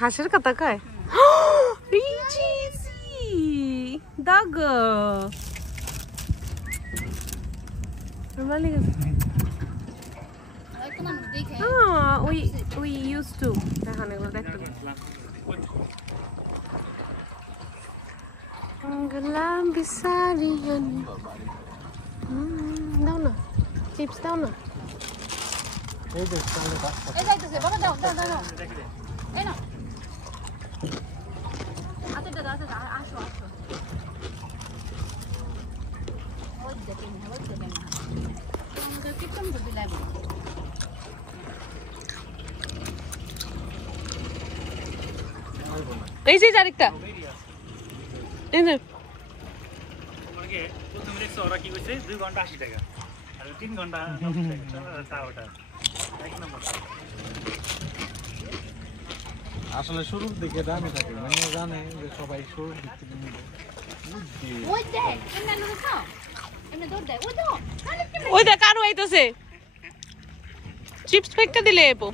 হাঁসের কথা কয় দাগ we used to দেখুন এগুলো দেখতে গেলাম বিসারিয়ান দাও না চিপস দাও না এই যাইতেছে বাবা দাও দাও দাও এই না আতে দাও আতে আসো আসো ওই দেখেন কিচন করে দিলাম এই যে আরেকটা এই যে ওকে প্রথমে দেখছো ওরা কি কইছে 2 ঘন্টা 80 টাকা আর 3 ঘন্টা 90 টাকা চলো তাওটা এক নম্বর আসলে শুরুর দিকে দামি থাকে মানে জানে যে সবাই শুরুর দিক থেকে নিবে ওই দেখ এমনে নুন খাও এমনে দৌড় দেয় ওই দাও ওই দেখ আরো আইতাছে চিপস ফেকটা দিলে আপু